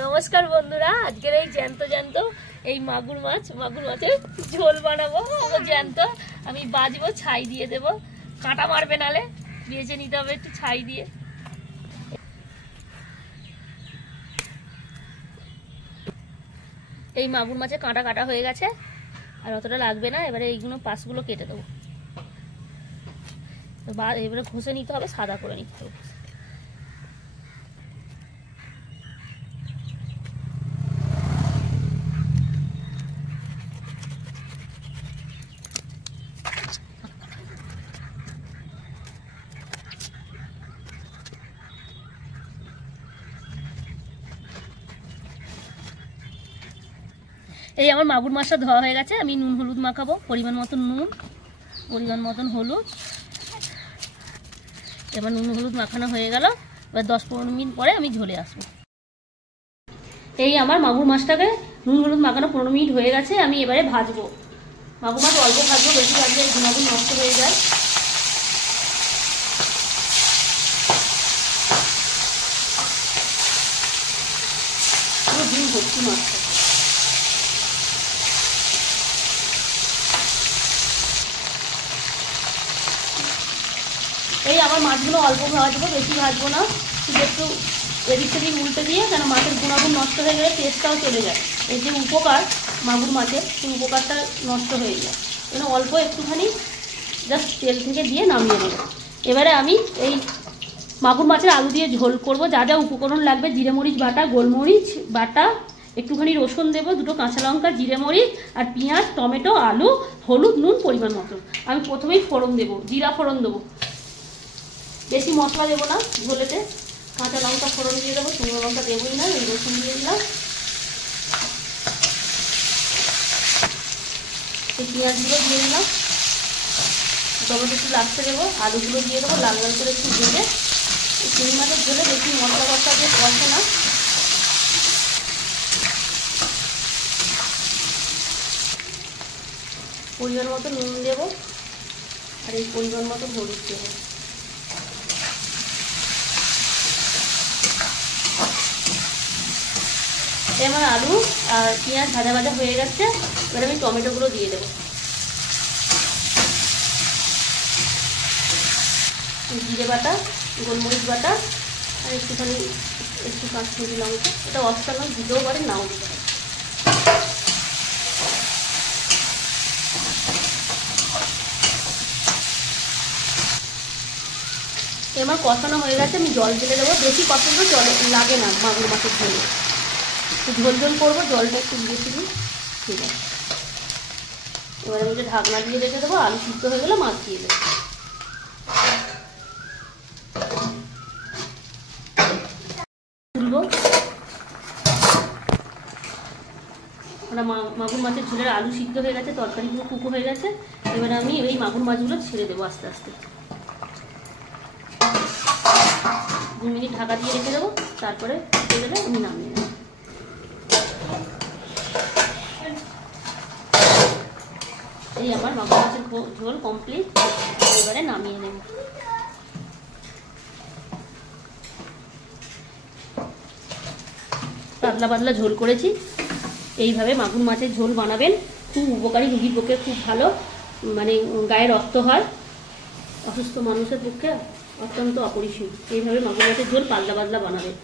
নমস্কার বন্ধুরা, আজকের এই জ্যান্ত জ্যান্ত এই মাগুর মাছের ঝোল বানাবো। জ্যান্ত আমি বাজবো, ছাই দিয়ে দেবো, কাঁটা মারবে নালে বেছে নিতে হবে একটু ছাই দিয়ে। এই মাগুর মাছের কাঁটা কাটা হয়ে গেছে, আর অতটা লাগবে না। এবারে এইগুলো পাশগুলো কেটে দেবো, এবারে ঘষে নিতে হবে, সাদা করে নিতে হবে। এই আমার মাগুর মাছটা ধোয়া হয়ে গেছে, আমি নুন হলুদ মাখাবো। পরিমাণ মতন নুন, পরিমাণ মতন হলুদ। এবার নুন হলুদ মাখানো হয়ে গেল। এবার 10-15 মিনিট পরে আমি ঝোলে আসবো। এই আমার মাগুর মাছটাকে নুন হলুদ মাখানো 15 মিনিট হয়ে গেছে। আমি এবারে ভাজবো। মাগুর মাছ অল্প ভাজবো, বেশি ভাজলে গুণাগুণ নষ্ট হয়ে যায়। পুরো ডিম ভর্তি মাছটা। এই আমার মাছগুলো অল্প ভাজবো, বেশি ভাজবো না, শুধু একটু এদিক সেদিক উল্টে দিয়ে, কেন মাছের গুণাগুণ নষ্ট হয়ে গেলে টেস্টটাও চলে যায়। এই যে উপকার মাগুর মাছের, সেই উপকারটা নষ্ট হয়ে যায়। কেন অল্প একটুখানি জাস্ট তেল থেকে দিয়ে নামিয়ে নেব। এবারে আমি এই মাগুর মাছের আলু দিয়ে ঝোল করব। যা যা উপকরণ লাগবে: জিরে মরিচ বাটা, গোলমরিচ বাটা, একটুখানি রসুন দেবো, 2টো কাঁচা লঙ্কা, জিরে মরিচ আর পেঁয়াজ, টমেটো, আলু, হলুদ, নুন পরিমাণ মতো। আমি প্রথমেই ফোড়ন দেবো, জিরা ফোড়ন দেবো, বেশি মশলা দেবো না ঝোলেতে। কাঁচা লঙ্কা ফোড়ন দিয়ে দেবো, শুকনো লঙ্কা দেবোই না, এই রসুন দিয়ে দিলাম। এই পেঁয়াজগুলো দিয়ে দিলাম, টমেটো একটু লাস্টে দেবো, আলুগুলো দিয়ে দেবো, লাল লাল করে একটু ভেজে। এই চিংড়ি মাছের ঝোলে বেশি মশলা কষা দিয়ে কষে না। পরিমাণ মতো নুন দেবো, আর এই পরিমাণ মতো হলুদ দেবো। আমার আলু আর পেঁয়াজ ভাজা ভাজা হয়ে গেছে। এবার আমি টমেটোগুলো দিয়ে দেবো, জিরে বাটা, গোলমরিচ বাটা, আর একটুখানি একটু কাশ্মীরি লঙ্কা। এটা অপশনাল, দিতেও পারে নাও দিতে পারে। আমার কষানো হয়ে গেছে, আমি জল ঢেলে দেবো। বেশি কষানো জল লাগে না মাগুর মাছের ঝোলে, ঝোল ঝোল করবো, জলটা একটু বেশি দিই। ঠিক আছে, এবারে আমি ঢাকনা দিয়ে রেখে দেবো। আলু সিদ্ধ হয়ে গেলে মাছ দিয়ে দেবো। তুলবো, মাগুর মাছের ঝোলের আলু সিদ্ধ হয়ে গেছে, তরকারিগুলো কুকো হয়ে গেছে। এবারে আমি এই মাগুর মাছগুলো ছেড়ে দেবো আস্তে আস্তে। 2 মিনিট ঢাকা দিয়ে রেখে দেবো, তারপরে ফুটে গেলে আমি নামিয়ে নেব। এই আমার মাগুর মাছের ঝোল কমপ্লিট। এবারে নামিয়ে নেব। পাতলা পাতলা ঝোল করেছি। এইভাবে মাগুর মাছের ঝোল বানাবেন, খুব উপকারী, রুগীর পক্ষে খুব ভালো, মানে গায়ে রক্ত হয়, অসুস্থ মানুষের পক্ষে অত্যন্ত অপরিসীম। এইভাবে মাগুর মাছের ঝোল পাতলা পাতলা বানাবেন।